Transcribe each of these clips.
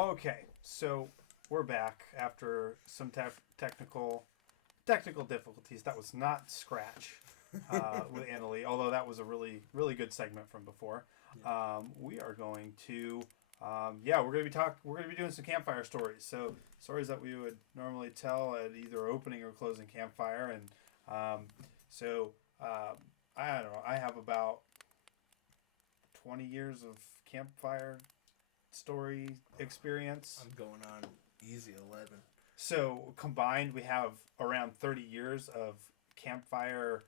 Okay, so we're back after some technical difficulties. That was not Scratch with Annalie, although that was a really good segment from before. We are going to we're gonna be we're gonna be doing some campfire stories. So stories that we would normally tell at either opening or closing campfire, and um, so I don't know. I have about 20 years of campfire story experience. I'm going on easy 11. So combined, we have around 30 years of campfire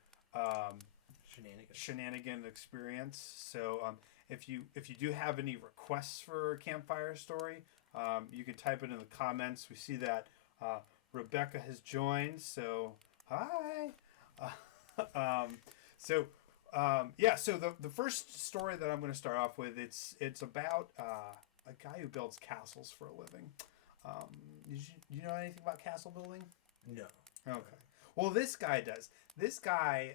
shenanigan experience. So if you do have any requests for a campfire story, you can type it in the comments. We see that Rebecca has joined. So hi. Um, so So the first story that I'm going to start off with, it's about a guy who builds castles for a living. You know anything about castle building? No. Okay. Well, this guy does. This guy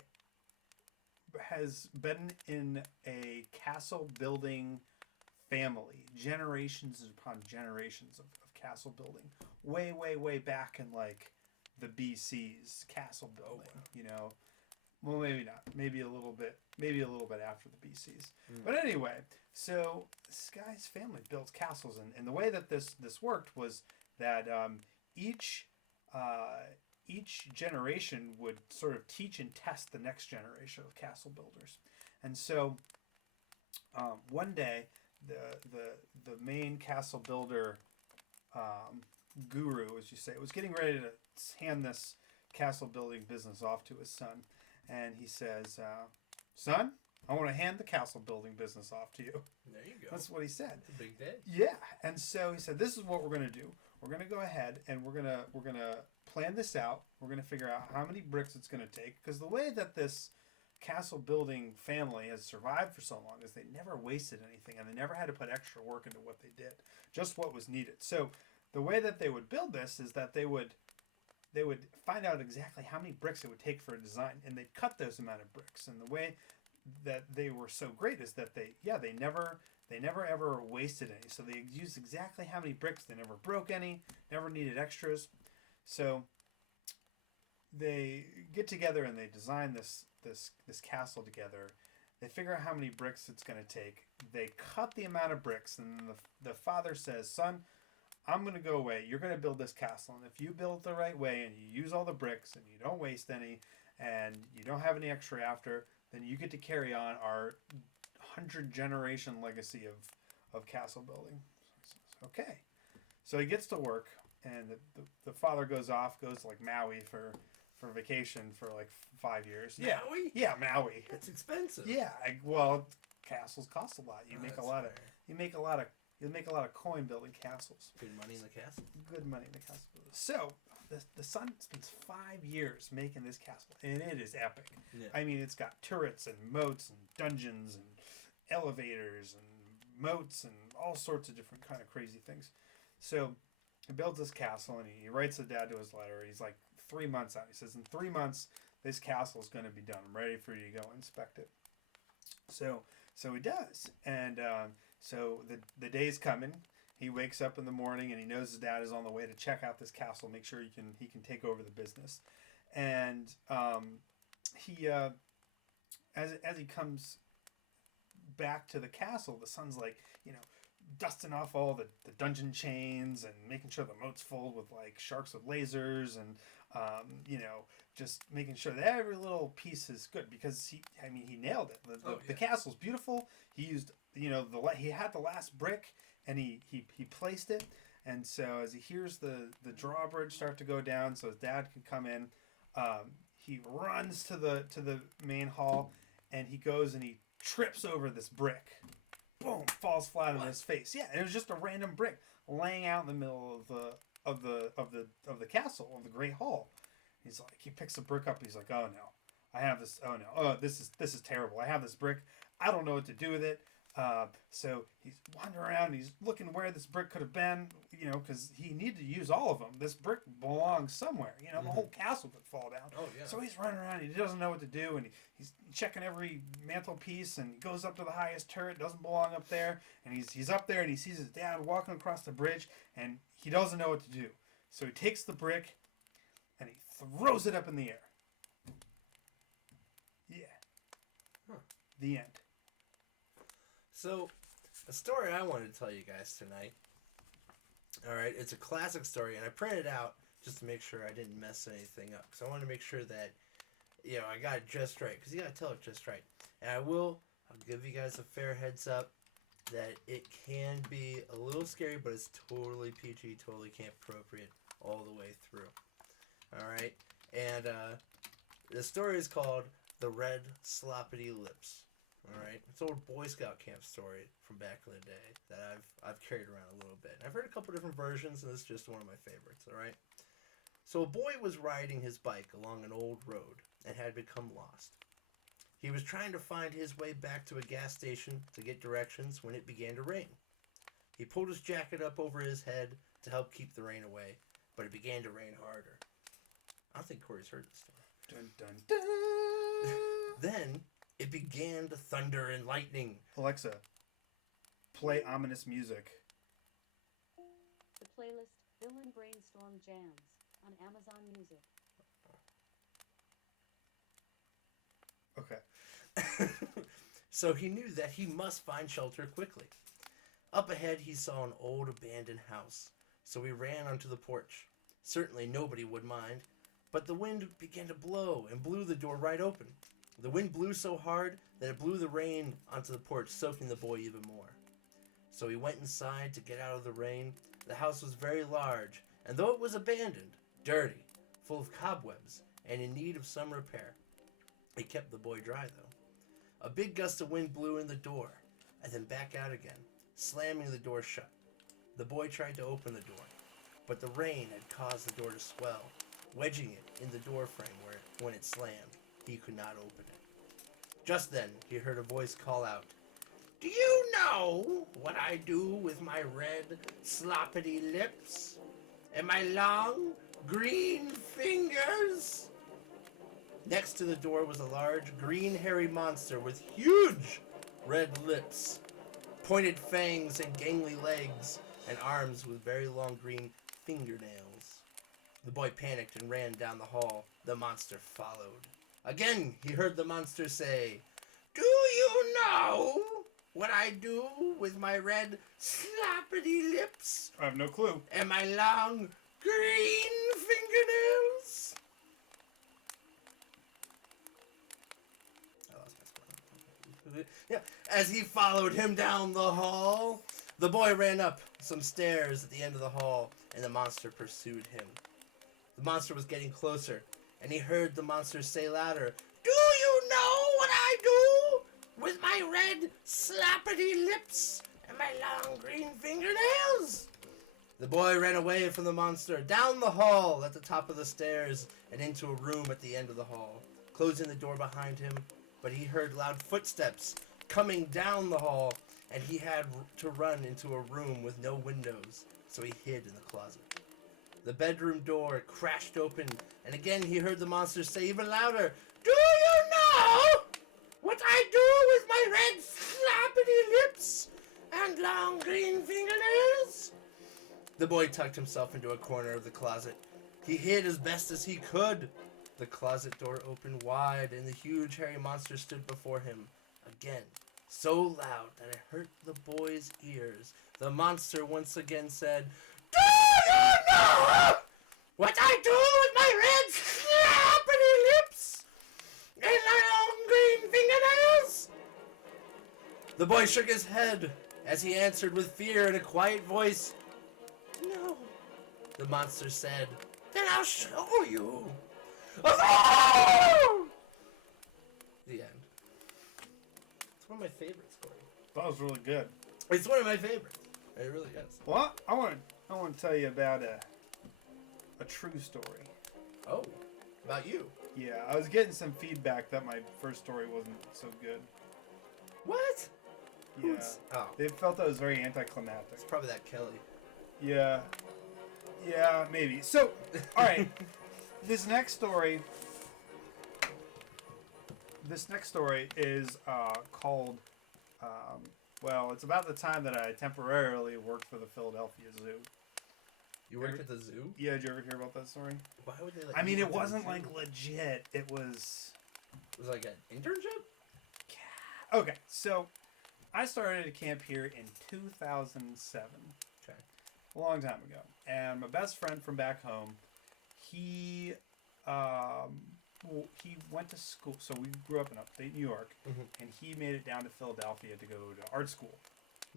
has been in a castle building family, generations upon generations of castle building, way back in like the BC's castle building. wow. You know, well, maybe not. Maybe a little bit. Maybe a little bit after the BC's. But anyway, so this guy's family built castles, and the way that this worked was that each each generation would sort of teach and test the next generation of castle builders, and so one day the main castle builder guru, as you say, was getting ready to hand this castle building business off to his son. And he says, son, I want to hand the castle building business off to you. There you go. That's what he said. It's a big day. Yeah. And so he said, this is what we're going to do. We're going to go ahead and we're going to plan this out. We're going to figure out how many bricks it's going to take. Because the way that this castle building family has survived for so long is they never wasted anything, and they never had to put extra work into what they did, just what was needed. So the way that they would build this is that they would find out exactly how many bricks it would take for a design, and they'd cut those amount of bricks. And the way that they were so great is that they never ever wasted any. So they used exactly how many bricks. They never broke any, never needed extras. So they get together and they design this castle together. They figure out how many bricks it's going to take. They cut the amount of bricks, and the father says, son, I'm going to go away. You're going to build this castle. And if you build it the right way and you use all the bricks and you don't waste any and you don't have any extra after, then you get to carry on our 100-generation legacy of castle building. So he says, okay. So he gets to work, and the father goes to like Maui for vacation for like 5 years. Maui? Yeah, Maui. That's expensive. Yeah. Castles cost a lot. You make a lot of coin building castles. Good money in the castle. Good money in the castle. So the son spends 5 years making this castle, and it is epic. Yeah. I mean, it's got turrets and moats and dungeons and elevators and moats and all sorts of different kind of crazy things. So he builds this castle, and he writes the dad to his letter. He's like 3 months out. He says, in 3 months, this castle is going to be done. I'm ready for you to go inspect it. So he does, and so the day's coming. He wakes up in the morning and he knows his dad is on the way to check out this castle, make sure he can take over the business. And he as he comes back to the castle, the son's like, dusting off all the dungeon chains and making sure the moat's full with like sharks with lasers, and just making sure that every little piece is good, because he nailed it. The castle's beautiful. He used he had the last brick, and he placed it. And so as he hears the drawbridge start to go down so his dad can come in, he runs to the main hall, and he goes and he trips over this brick. Boom! Falls flat on his face. Yeah, and it was just a random brick laying out in the middle of the castle, of the Great Hall. He's like, he picks the brick up. And he's like, oh no, I have this. Oh no, oh this is terrible. I have this brick. I don't know what to do with it. So he's wandering around. He's looking where this brick could have been, because he needed to use all of them. This brick belongs somewhere. The whole castle could fall down. Oh, yeah. So he's running around. He doesn't know what to do, and he's checking every mantelpiece, and he goes up to the highest turret. Doesn't belong up there, and he's up there, and he sees his dad walking across the bridge, and he doesn't know what to do. So he takes the brick, and he throws it up in the air. Yeah. Huh. The end. So, a story I wanted to tell you guys tonight. Alright, it's a classic story, and I printed it out just to make sure I didn't mess anything up. Because I wanted to make sure that, I got it just right. Because you got to tell it just right. And I'll give you guys a fair heads up that it can be a little scary, but it's totally PG, totally camp appropriate all the way through. Alright? And the story is called The Red Sloppity Lips. Alright? It's an old Boy Scout camp story from back in the day that I've carried around a little bit. I've heard a couple different versions, and this is just one of my favorites, alright? So a boy was riding his bike along an old road and had become lost. He was trying to find his way back to a gas station to get directions when it began to rain. He pulled his jacket up over his head to help keep the rain away, but it began to rain harder. I don't think Cory's heard this story. Dun, dun, dun. Then it began to thunder and lightning. Alexa, play ominous music. The playlist Villain Brainstorm Jams on Amazon Music. Okay. So he knew that he must find shelter quickly. Up ahead he saw an old abandoned house, so he ran onto the porch. Certainly nobody would mind, but the wind began to blow and blew the door right open. The wind blew so hard that it blew the rain onto the porch, soaking the boy even more. So he went inside to get out of the rain. The house was very large, and though it was abandoned, dirty, full of cobwebs, and in need of some repair, it kept the boy dry, though. A big gust of wind blew in the door, and then back out again, slamming the door shut. The boy tried to open the door, but the rain had caused the door to swell, wedging it in the door frame where, when it slammed, he could not open it. Just then, he heard a voice call out, "Do you know what I do with my red, sloppity lips? And my long, green fingers?" Next to the door was a large, green, hairy monster with huge red lips, pointed fangs and gangly legs, and arms with very long green fingernails. The boy panicked and ran down the hall. The monster followed. Again, he heard the monster say, "Do you know what I do with my red, sloppity lips? I have no clue. And my long, green fingernails?" I lost my spot. Yeah. As he followed him down the hall, the boy ran up some stairs at the end of the hall, and the monster pursued him. The monster was getting closer, and he heard the monster say louder, "Do you know what I do with my red, sloppity lips and my long green fingernails?" The boy ran away from the monster, down the hall at the top of the stairs, and into a room at the end of the hall, closing the door behind him. But he heard loud footsteps coming down the hall, and he had to run into a room with no windows, so he hid in the closet. The bedroom door crashed open, and again he heard the monster say even louder, "Do you know what I do with my red, sloppity lips and long green fingernails?" The boy tucked himself into a corner of the closet. He hid as best as he could. The closet door opened wide, and the huge hairy monster stood before him. Again, so loud that it hurt the boy's ears, the monster once again said, "Do you know what I do with my red, sloppity lips and my long green fingernails?" The boy shook his head as he answered with fear in a quiet voice, "No." The monster said, "Then I'll show you." Oh! The end. It's one of my favorites, Cory. That was really good. It's one of my favorites. It really is. Well, I want to tell you about a true story. Oh, about you. Yeah, I was getting some feedback that my first story wasn't so good. What? Yeah. Oh, They felt that was very anticlimactic. it's probably that Kelly. Yeah. Yeah, maybe. So, all right. This next story is called, well, it's about the time that I temporarily worked for the Philadelphia Zoo. You worked at the zoo? Yeah, did you ever hear about that story? Why would they I mean, you it work at the wasn't zoo? like legit. It was... It was like an internship? Okay, so I started a camp here in 2007. Okay. A long time ago. And my best friend from back home, he went to school. So we grew up in upstate New York, and he made it down to Philadelphia to go to art school.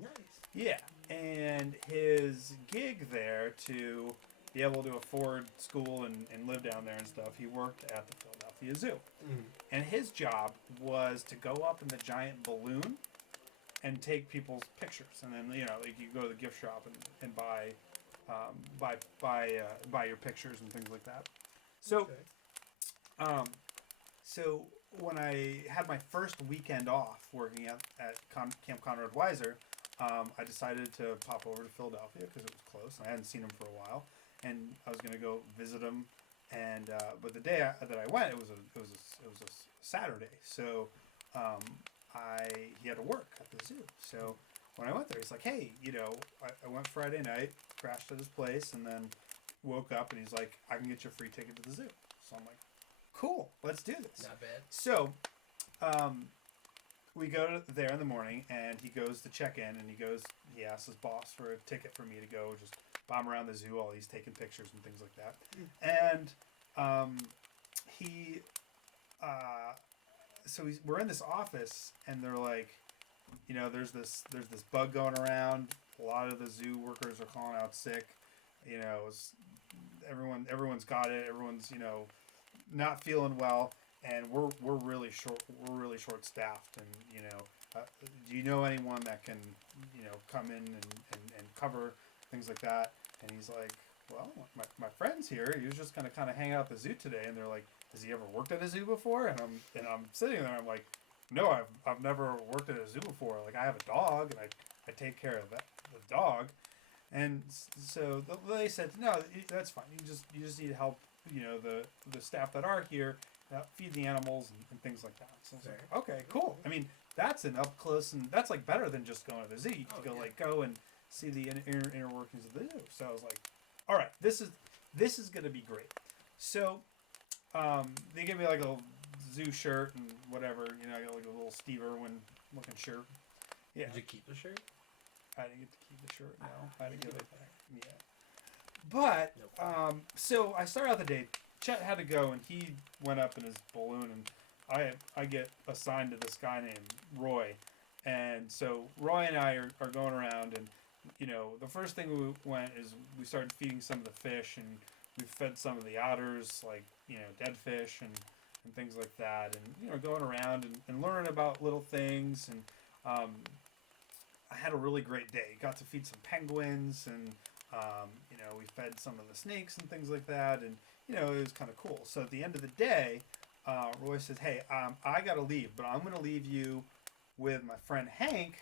Nice. Yeah, and his gig there to be able to afford school and live down there and stuff, he worked at the Philadelphia Zoo. And his job was to go up in the giant balloon and take people's pictures, and then like you go to the gift shop and buy your pictures and things like that. So, so when I had my first weekend off working at Camp Conrad Weiser, I decided to pop over to Philadelphia because it was close, and I hadn't seen him for a while, and I was gonna go visit him. And but the day that I went, it was a Saturday, so he had to work at the zoo. So when I went there, he's like, "Hey, I went Friday night, crashed at his place, and then woke up, and he's like, I can get you a free ticket to the zoo." So I'm like, "Cool, let's do this." Not bad. So we go there in the morning, and he goes to check in, and he asks his boss for a ticket for me to go just bomb around the zoo while he's taking pictures and things like that. And we're in this office, and they're like, there's this bug going around. A lot of the zoo workers are calling out sick. Everyone's got it. Everyone's not feeling well, and we're really short staffed. And do you know anyone that can come in and cover things like that? And he's like, well, my friend's here. He was just gonna kind of hang out at the zoo today. And they're like, has he ever worked at a zoo before? And I'm sitting there. I'm like, no, I've never worked at a zoo before. Like, I have a dog, and I take care of the dog. And so they said, no, that's fine. You just need help. The staff that are here feed the animals and things like that. So I was like, okay, cool. I mean, that's an up close, and that's like better than just going to the zoo. You can go and see the inner workings of the zoo. So I was like, all right, this is gonna be great. So they give me like a zoo shirt and whatever. I got like a little Steve Irwin looking shirt. Yeah. Did you keep the shirt? I didn't get to keep the shirt. No, I had to give it back. Yeah. But so I started out the day. Chet had to go, and he went up in his balloon, and I get assigned to this guy named Roy, and so Roy and I are going around, and the first thing we went is we started feeding some of the fish, and we fed some of the otters, like dead fish and things like that, and going around and learning about little things, and I had a really great day. Got to feed some penguins, and we fed some of the snakes and things like that, and it was kind of cool. So at the end of the day, Roy says, "Hey, I gotta leave, but I'm gonna leave you with my friend Hank,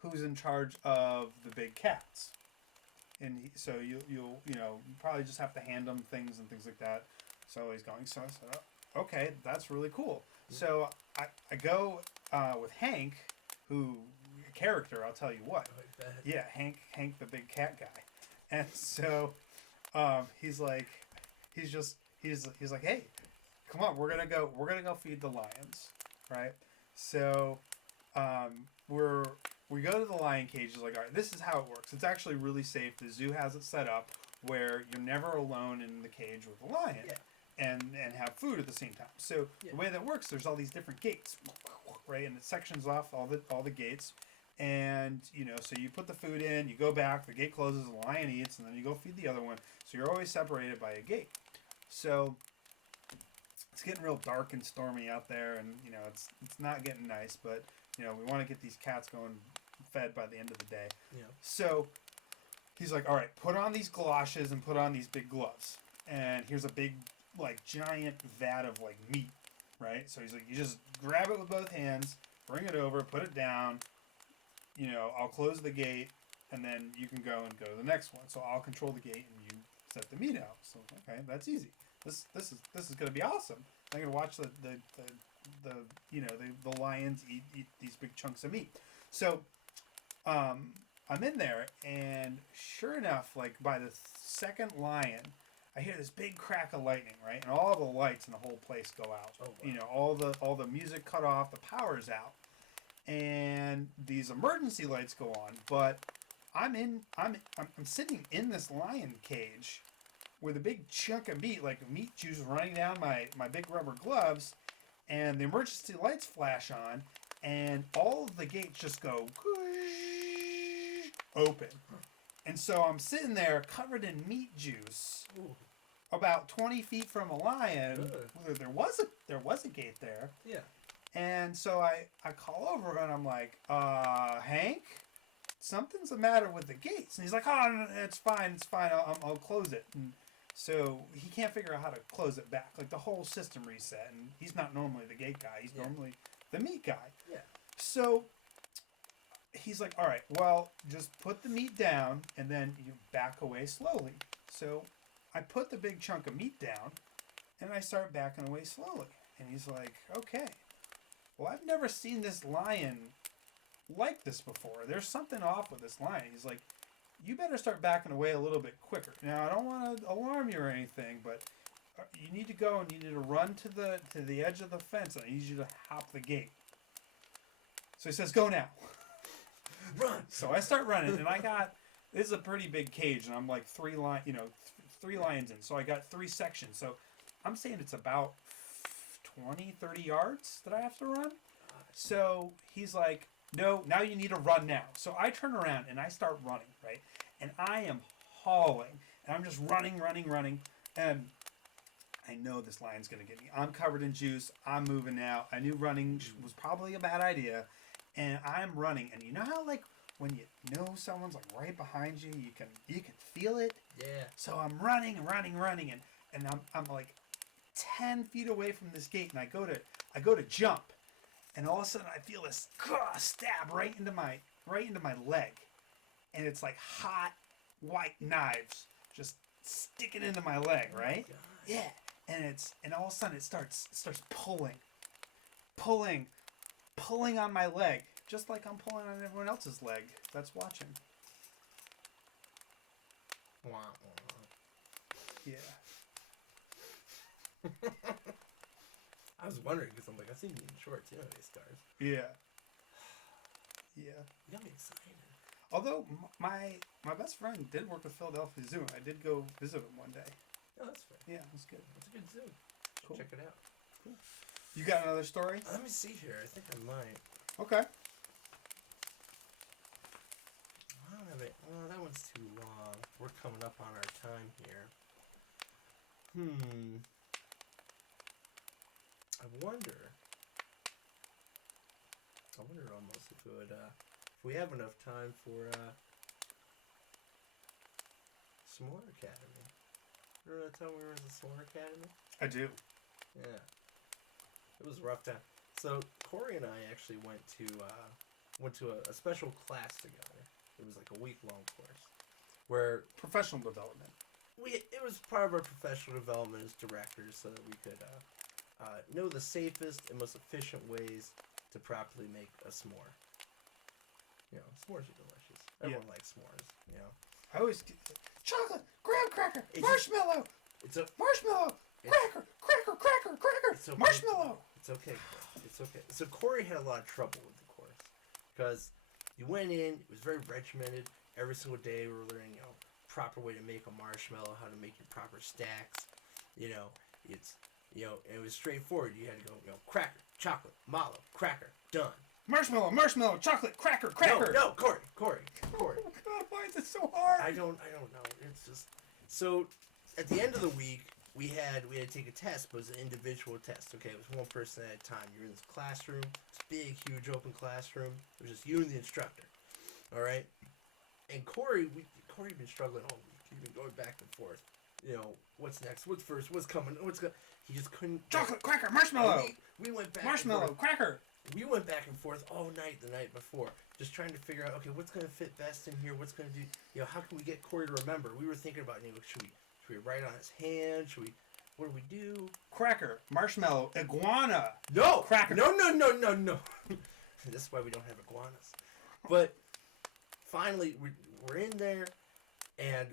who's in charge of the big cats, and so you'll probably just have to hand them things and things like that." So he's going. So I said, "Oh, okay, that's really cool." So I go with Hank, who character, I'll tell you what. Yeah, Hank the big cat guy. And so he's like, hey, come on, we're gonna go feed the lions, right? So we go to the lion cage. He's like, all right, this is how it works. It's actually really safe. The zoo has it set up where you're never alone in the cage with the lion. Yeah. And have food at the same time. So the way that works, there's all these different gates, right? And it sections off all the gates. And so you put the food in, you go back, the gate closes, the lion eats, and then you go feed the other one. So you're always separated by a gate. So it's getting real dark and stormy out there, and it's not getting nice. But we want to get these cats going, fed by the end of the day. Yeah. So he's like, all right, put on these galoshes and put on these big gloves. And here's a big, like, giant vat of like meat, right? So he's like, you just grab it with both hands, bring it over, put it down, I'll close the gate, and then you can go and go to the next one. So I'll control the gate, and you set the meat out. So okay, that's easy. This is gonna be awesome. I'm gonna watch the lions eat these big chunks of meat. So I'm in there, and sure enough, like by the second lion, I hear this big crack of lightning, right, and all the lights in the whole place go out. Oh, wow. All the music cut off, the power's out, and these emergency lights go on. But I'm sitting in this lion cage with a big chunk of meat, like meat juice running down my big rubber gloves, and the emergency lights flash on, and all of the gates just go open. And so I'm sitting there covered in meat juice, Ooh. about 20 feet from a lion. Good. There was a gate there. Yeah. And so I call over and I'm like, Hank, something's the matter with the gates. And he's like, oh, no, it's fine. I'll close it. And so he can't figure out how to close it back. Like the whole system reset. And he's not normally the gate guy. He's normally the meat guy. Yeah. So he's like, all right, well, just put the meat down and then you back away slowly. So I put the big chunk of meat down and I start backing away slowly. And he's like, okay. Well, I've never seen this lion like this before. There's something off with this lion. He's like, you better start backing away a little bit quicker. Now, I don't want to alarm you or anything, but you need to go and you need to run to the edge of the fence. And I need you to hop the gate. So he says, go now. Run. So I start running, and this is a pretty big cage, and I'm like three lions in. So I got 3 sections. So I'm saying it's about 20, 30 yards that I have to run. So he's like, no, now you need to run now. So I turn around and I start running, right? And I am hauling, and I'm just running, and I know this lion's gonna get me. I'm covered in juice. I'm moving now. I knew running was probably a bad idea. And I'm running, and you know how like when you know someone's like right behind you, you can feel it. Yeah. So I'm running, and I'm like 10 feet away from this gate, and I go to jump, and all of a sudden I feel this stab right into my leg, and it's like hot white knives just sticking into my leg, right? God. Yeah, and all of a sudden it starts pulling on my leg, just like I'm pulling on everyone else's leg that's watching. Wow. Yeah. I was wondering because I'm like, I've seen you in shorts, you know these stars. Yeah. Yeah. You got me excited. Although my best friend did work with Philadelphia Zoo. I did go visit him one day. Oh, that's fair. Yeah, it was good. It's a good zoo. Cool. Check it out. Cool. You got another story? Let me see here. I think I might. Okay. I don't have it. Oh, that one's too long. We're coming up on our time here. I wonder almost if it would, if we have enough time for, S'more Academy. Remember that time we were in the S'more Academy? I do. Yeah. It was a rough time. So Cory and I actually went to a special class together. It was like a week-long course where Professional development. it was part of our professional development as directors, so that we could know the safest and most efficient ways to properly make a s'more. You know, s'mores are delicious. Everyone likes s'mores. You know, I always get chocolate, graham cracker, It's marshmallow, it's a marshmallow, cracker, It's okay. marshmallow. It's okay. Cory. It's okay. So Cory had a lot of trouble with the course because you went in. It was very regimented. Every single day we were learning, proper way to make a marshmallow, how to make your proper stacks. It was straightforward. You had to go, cracker, chocolate, mallow, cracker, done. Marshmallow, chocolate, cracker. No, Cory. Oh God, why is it so hard? I don't know. It's just so. At the end of the week, we had to take a test, but it was an individual test. Okay, it was one person at a time. You're in this classroom. It's a big, huge, open classroom. It was just you and the instructor. All right. And Cory had been struggling all week. He'd been going back and forth. What's next? What's first? What's coming? He just couldn't. Chocolate, cracker, marshmallow. We went back. Marshmallow, and forth. cracker. we went back and forth all night the night before, just trying to figure out, okay, what's going to fit best in here? What's going to do, how can we get Cory to remember? We were thinking about, should we write on his hand? What do we do? Cracker, marshmallow, iguana. No! Cracker. No. This is why we don't have iguanas. But finally, we're in there, and,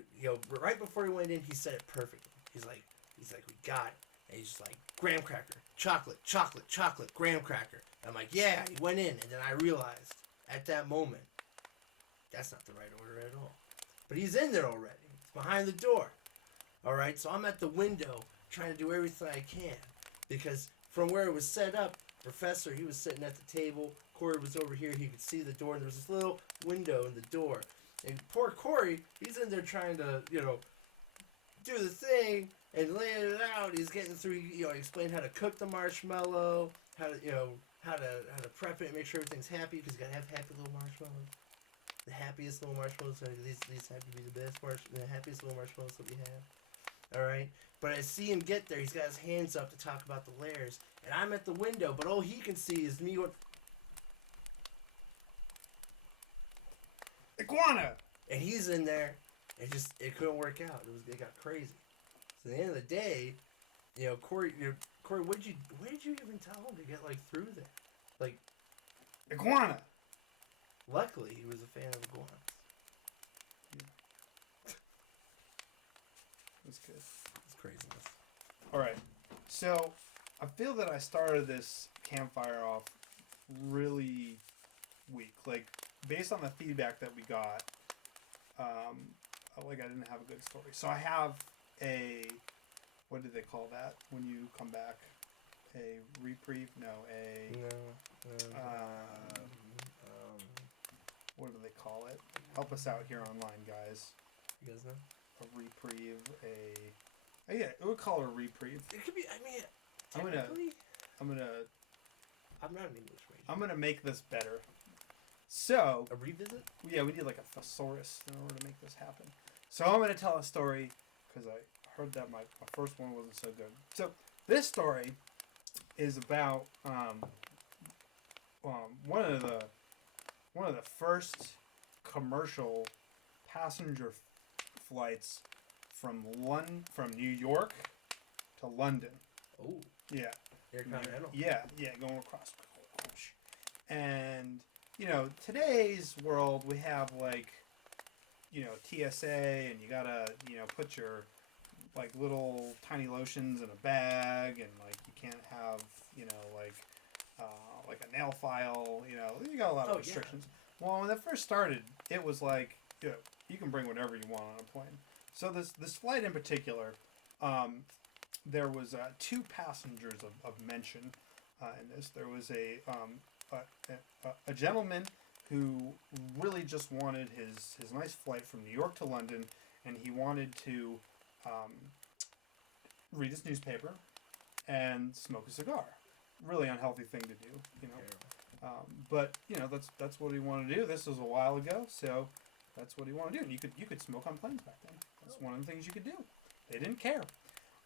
right before he went in, he said it perfectly. He's like, we got it. And he's just like, graham cracker, chocolate, graham cracker. I'm like, yeah, he went in, and then I realized at that moment, that's not the right order at all. But he's in there already. It's behind the door. All right, so I'm at the window trying to do everything I can, because from where it was set up, Professor, he was sitting at the table. Cory was over here. He could see the door, and there was this little window in the door. And poor Cory, he's in there trying to, do the thing and lay it out. He's getting through, he explained how to cook the marshmallow, how to prep it and make sure everything's happy, because you gotta have happy little marshmallows. The happiest little marshmallows. These have to be the happiest little marshmallows that we have. All right, but I see him get there. He's got his hands up to talk about the layers, and I'm at the window, but all he can see is me going, Iguana. and he's in there. It couldn't work out. It got crazy. So at the end of the day, Cory, what did you even tell him to get through there? Iguana. Luckily, he was a fan of iguanas. That's good. It's craziness. All right. So I feel that I started this campfire off really weak. Based on the feedback that we got, I didn't have a good story. So I have what do they call that when you come back? A reprieve? No, what do they call it? Help us out here online, guys. You guys know? A reprieve, yeah, it would call it a reprieve. It could be. I'm not an English major. I'm gonna make this better. So A revisit? yeah, we need a thesaurus in order to make this happen. So I'm gonna tell a story because I heard that my first one wasn't so good. So this story is about one of the first commercial passenger flights from New York to London. Oh. Yeah. Intercontinental. Yeah, going across. And today's world we have TSA, and you gotta put your little tiny lotions in a bag, and you can't have a nail file. You got a lot of restrictions. Yeah. Well, when that first started, it was you can bring whatever you want on a plane. So this flight in particular, there was 2 passengers of mention in this. There was a gentleman who really just wanted his nice flight from New York to London, and he wanted to read his newspaper and smoke a cigar. Really unhealthy thing to do, but that's what he wanted to do. This was a while ago, so that's what he wanted to do. And you could smoke on planes back then. That's one of the things you could do. They didn't care.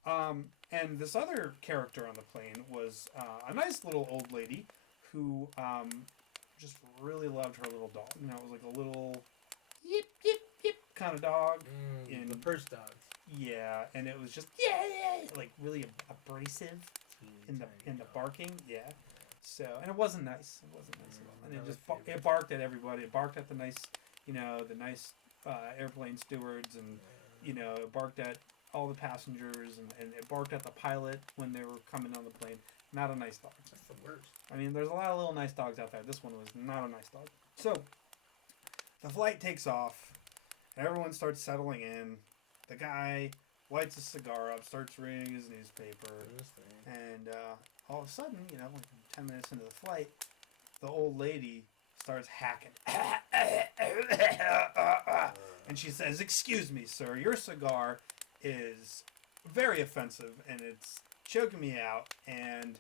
And this other character on the plane was a nice little old lady who just really loved her little dog. It was a little yip yip yip kind of dog. The purse dogs. Yeah, and it was just really abrasive in the barking. Yeah. So, and it wasn't nice. It wasn't nice at all. And it barked at everybody. It barked at the nice airplane stewards, and it barked at all the passengers, and it barked at the pilot when they were coming on the plane. Not a nice dog. That's the worst. There's a lot of little nice dogs out there. This one was not a nice dog. So, the flight takes off. Everyone starts settling in. The guy lights a cigar up, starts reading his newspaper, and all of a sudden, 10 minutes into the flight, the old lady starts hacking. And she says, "Excuse me, sir, your cigar is very offensive, and it's choking me out." And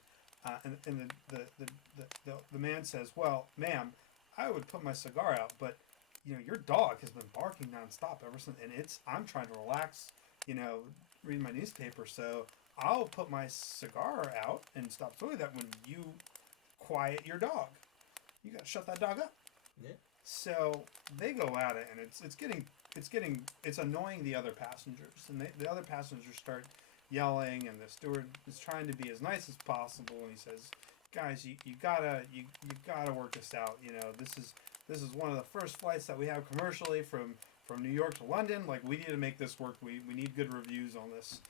the man says, "Well, ma'am, I would put my cigar out, but your dog has been barking nonstop ever since, and I'm trying to relax, read my newspaper, so I'll put my cigar out and stop doing that when you quiet your dog. You got to shut that dog up. Yeah. So they go at it, and it's annoying the other passengers, and the other passengers start yelling, and the steward is trying to be as nice as possible, and he says, "Guys, you gotta work this out. You know, this is one of the first flights that we have commercially from New York to London. Like, we need to make this work. We need good reviews on this."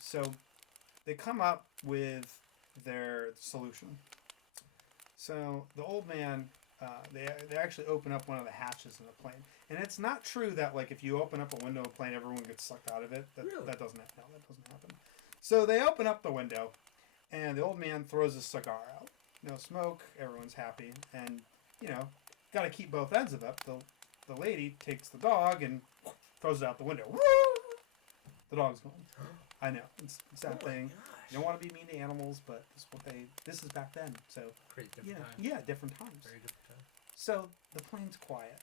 So they come up with their solution. So the old man, they actually open up one of the hatches in the plane, and it's not true that like if you open up a window of a plane, everyone gets sucked out of it. Really? That doesn't happen. No, that doesn't happen. So they open up the window, and the old man throws a cigar out. No smoke. Everyone's happy, and got to keep both ends of it. The lady takes the dog and throws it out the window. Woo! The dog's gone. I know. It's that thing. Gosh. You don't want to be mean to animals, but this is back then. So Pretty different time. yeah, different times. Very different time. So the plane's quiet,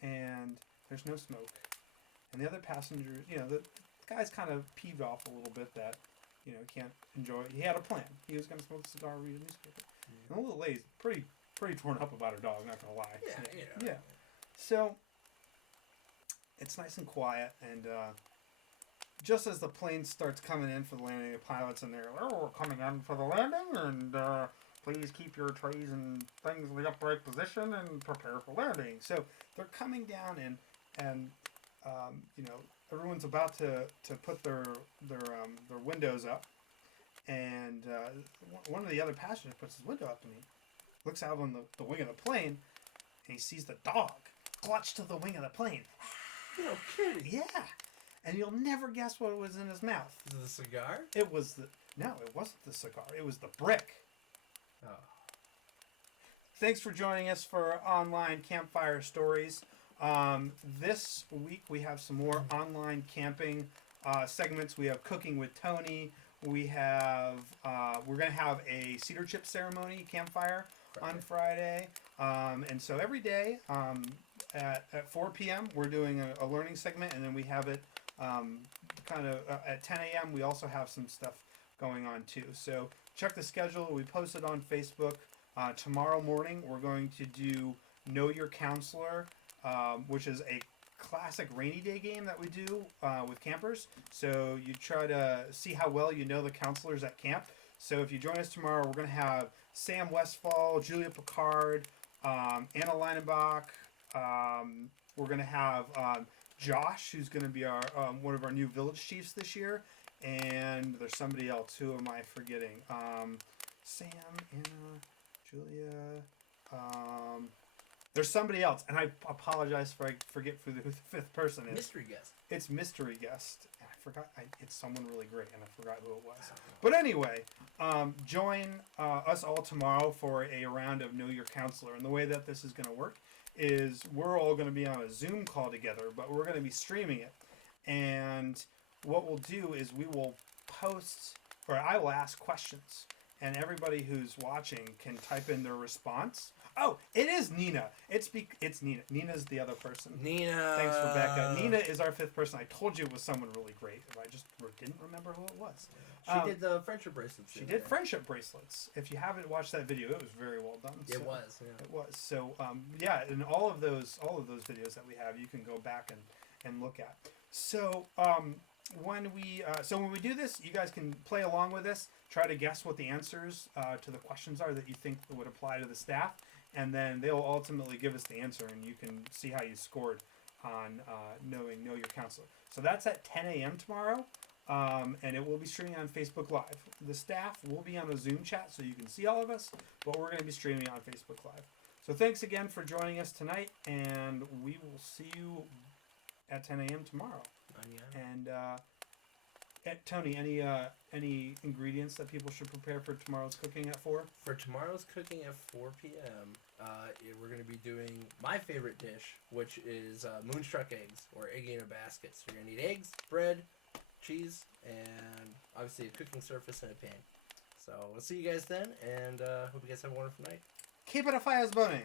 and there's no smoke, and the other passengers, the guy's kind of peeved off a little bit that he can't enjoy. He had a plan. He was going to smoke a cigar, read a newspaper. And the little lady's pretty torn up about her dog. Not gonna lie. Yeah. So it's nice and quiet, and just as the plane starts coming in for the landing, the pilots in there, we're coming in for the landing, and please keep your trays and things in the upright position and prepare for landing. So they're coming down, and everyone's about to put their windows up, and one of the other passengers puts his window up, and he looks out on the wing of the plane, and he sees the dog clutched to the wing of the plane. No kidding. Yeah. And you'll never guess what was in his mouth. Is it the cigar? It wasn't the cigar. It was the brick. Oh. Thanks for joining us for online campfire stories. This week we have some more online camping segments. We have cooking with Tony. We have we're gonna have a cedar chip ceremony campfire on Friday. And so every day at 4 p.m. we're doing a learning segment, and then we have it at 10 a.m. we also have some stuff going on too. So check the schedule. We post it on Facebook. Tomorrow morning we're going to do Know Your Counselor, which is a classic rainy day game that we do with campers. So you try to see how well you know the counselors at camp. So if you join us tomorrow, we're going to have Sam Westfall, Julia Picard, Anna Leinenbach. We're going to have Josh, who's going to be our one of our new village chiefs this year. And there's somebody else. Who am I forgetting? Sam, Anna, Julia. There's somebody else, and I apologize for I forget who the fifth person is. Mystery guest. It's mystery guest. And I forgot. It's someone really great, and I forgot who it was. But anyway, join us all tomorrow for a round of Know Your Counselor. And the way that this is going to work is we're all going to be on a Zoom call together, but we're going to be streaming it. And what we'll do is we will post, or I will ask questions, and everybody who's watching can type in their response. Oh, it is Nina. It's Nina. Nina's the other person. Nina. Thanks, Rebecca. Nina is our fifth person. I told you it was someone really great. I just didn't remember who it was. She did the friendship bracelets. She did friendship bracelets. If you haven't watched that video, it was very well done. It was. Yeah. It was. So and all of those videos that we have, you can go back and look at. So when we do this, you guys can play along with us. Try to guess what the answers to the questions are that you think would apply to the staff, and then they'll ultimately give us the answer, and you can see how you scored on Know Your Counselor. So that's at 10 a.m. tomorrow, and it will be streaming on Facebook Live. The staff will be on a Zoom chat, so you can see all of us, but we're going to be streaming on Facebook Live. So thanks again for joining us tonight, and we will see you at 10 a.m. tomorrow. And Tony, any ingredients that people should prepare for tomorrow's cooking at 4? For tomorrow's cooking at 4 p.m., we're going to be doing my favorite dish, which is moonstruck eggs, or egg in a basket. So you're going to need eggs, bread, cheese, and obviously a cooking surface and a pan. So we'll see you guys then, and hope you guys have a wonderful night. Keep it a fire's burning.